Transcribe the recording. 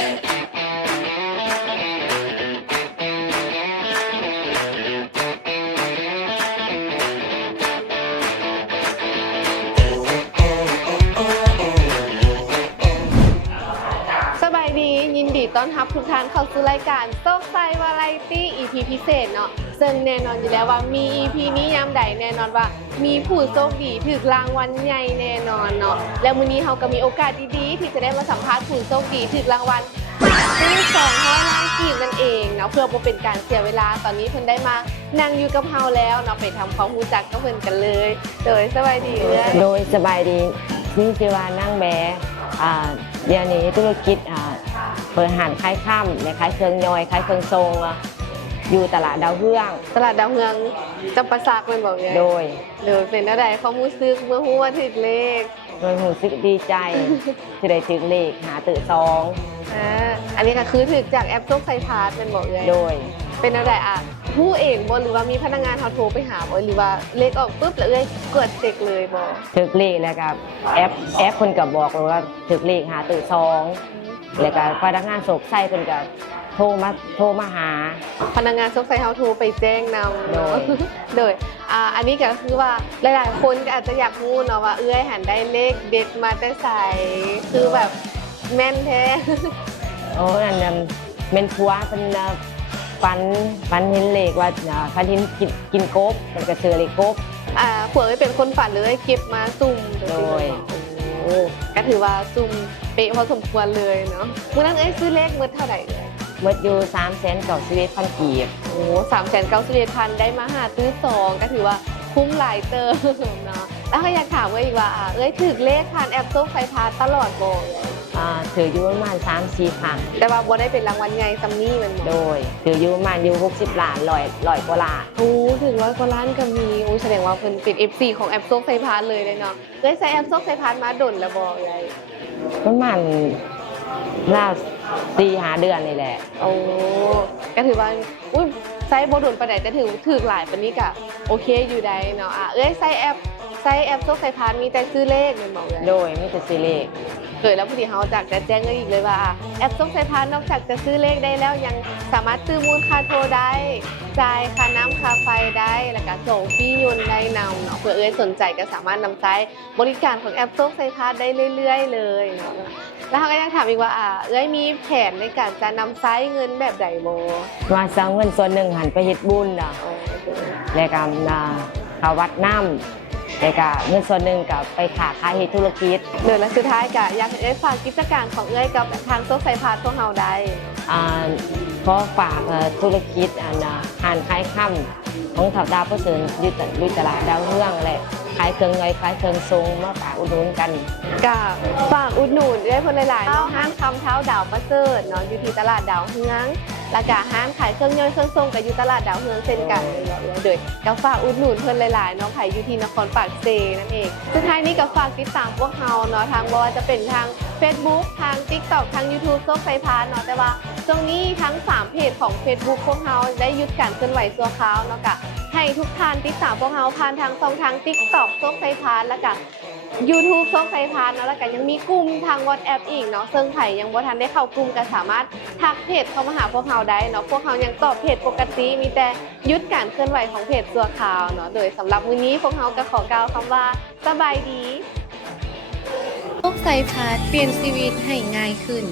ยินดีต้อนรับทุกท่านเข้าสู่รายการโซกไซวาไรตี้ EP พิเศษเนาะซึ่งแน่นอนอยู่แล้วว่ามี EP นี้ยามใดแน่นอนว่ามีผู้โชคดีถูกรางวัลใหญ่แน่นอนเนาะแล้วมื้อนี้เราก็มีโอกาสดีๆที่จะได้มาสัมภาษณ์ผู้โชคดีถูกรางวัลที่200 ล้านกีบนั่นเองเนาะเพื่อบ่เป็นการเสียเวลาตอนนี้เพิ่นได้มานั่งอยู่กับเราแล้วเนาะไปทำความรู้จักกับเพิ่นกันเลยโดยสบายดีโดยสบายดีนี่ชื่อว่านั่งแบเดี๋ยวนี้ธุรกิจเปิดหานขายข้ามในขายเครื่องย่อยขายเครื่องทรงอยู่ตลาดดาวเฮืองจำปาสักแม่นบ่ไงโดยเป็นอะไรความรู้สึกเมื่อฮู้ว่าถูกเลขโดยรู้สึกดีใจที่ได้ถูกเลขหาตื่นอันนี้ก็คือถูกจากแอปโชคไซพาร์ทแม่นบ่เอ้ยโดยเป็นอะไรฮู้เองบ่หรือว่ามีพนักงานเขาโทรไปหาบ่หรือว่าเลขออกปุ๊บแล้วเอ้ยกดเช็คเลยบ่ถูกเลขแล้วก็แอปเพิ่นก็บอกว่าถูกเลขหาตื่นแล้วก็พนักงานโชคไซเพิ่นก็โทรมาหาพนักงานโชคไซเขาโทรไปแจ้งนำโดยอันนี้ก็คือว่าหลายๆคนก็อาจจะอยากรู้เนาะว่าเอ้ยหันได้เลขเด็ดมาแต่ไสคือแบบแม่นแท้โอ้นั่นแม่นผัวเพิ่นฝันเห็นเลขว่าฝันเห็นกินกบมันก็ซื้อเลขกบผัวเป็นคนฝันเลยเก็บมาซุ่มโดยก็ถือว่าซุ่มเป๊ะพอสมควรเลยเนาะมื้อนั้นซื้อเลขมื้อเท่าไหร่เลยมื้ออยู่391,000 กีบโอ้391,000ได้มาหาซื้อ2ก็ถือว่าคุ้มหลายเติมเนาะแล้วก็อยากถามว่าอีกว่าถูกเลขผ่านแอปโชคไซพาร์ทตลอดบ่ถืออยู่ประมาณ 3-4 ครั้งแต่ว่าบ่ได้เป็นรางวัลใหญ่ซัมนี่มันโดยถืออยู่ประมาณ60 ล้าน100กว่าล้านถึง100 กว่าล้านก็มีแสดงว่าเพิ่นเป็น FC ของแอปโชคไซพาร์ทเลยเนาะใช้แอปโชคไซพาร์ทมาดนแล้วบ่ไงประมาณ4-5 เดือนนี่แหละก็ถือว่าไซส์บ่ดนปานใดก็ถือหลายปานนี้ก็โอเคอยู่ได้เนาะใช้แอปโชคไซพาร์ทมีแต่ซื้อเลขแม่นบ่ไงโดยมีแต่ซื้อเลขแล้วพอดีเฮาอยากจะแจ้งอีกเลยว่าแอปโชคไซพาร์ทนอกจากจะซื้อเลขได้แล้วยังสามารถซื้อมูลค่าโทรได้จ่ายค่าน้ำค่าไฟได้แล้วก็ส่งฟรียนต์ได้นำเนาะเพื่อสนใจก็สามารถนำใช้บริการของแอปโชคไซพาร์ทได้เรื่อยๆเลยเนาะแล้วเขาก็ยังถามอีกว่ามีแผนในการจะนำใช้เงินแบบใดบ่ว่าจะเอาเงินส่วนหนึ่งหันไปเฮ็ดบุญแล้วก็เข้าวัดน้ำแล้วก็เงินส่วนหนึ่งกับไปขายเฮ็ดธุรกิจและสุดท้ายก็อยากให้ฝากกิจการของกับทางโชคไซพาร์ทของเราได้ขอฝากธุรกิจหานขายค่ำของดาวประเสริฐอยู่ตลาดดาวเฮืองแหละขายเครื่องย่อยขายเครื่องทรงมาฝากอุดหนุนกันก็ฝากอุดหนุนได้เพิ่นหลายๆเนาะห้างคำเท้าดาวประเสริฐเนาะอยู่ที่ตลาดดาวเฮืองแล้วก็ห้างขายเครื่องย่อยเครื่องทรงก็อยู่ตลาดดาวเฮืองเช่นกันโดยก็ฝากอุดหนุนเพิ่นหลายๆเนาะไผอยู่ที่นครปากเซนั่นเองสุดท้ายนี้ก็ฝากติดตามพวกเราเนาะทางบ่ว่าจะเป็นทาง Facebook ทาง TikTok ทาง YouTube โชคไซพาร์ทเนาะแต่ว่าตรงนี้ทั้ง3เพจของ Facebook พวกเราได้หยุดการเคลื่อนไหวชั่วคราวเนาะก็ให้ทุกท่านติดตามพวกเราผ่านทางช่องทาง TikTok โชคไซพาร์ทแล้วก็ YouTube โชคไซพาร์ทเนาะแล้วก็ยังมีกลุ่มทาง WhatsApp อีกเนาะซึ่งใครยังบ่ทันได้เข้ากลุ่มก็สามารถทักเพจเข้ามาหาพวกเราได้เนาะพวกเรายังตอบเพจปกติมีแต่หยุดการเคลื่อนไหวของเพจชั่วคราวเนาะโดยสำหรับมื้อนี้พวกเราก็ขอกล่าวคำว่าสบายดีโชคไซพาร์ทเปลี่ยนชีวิตให้ง่ายขึ้น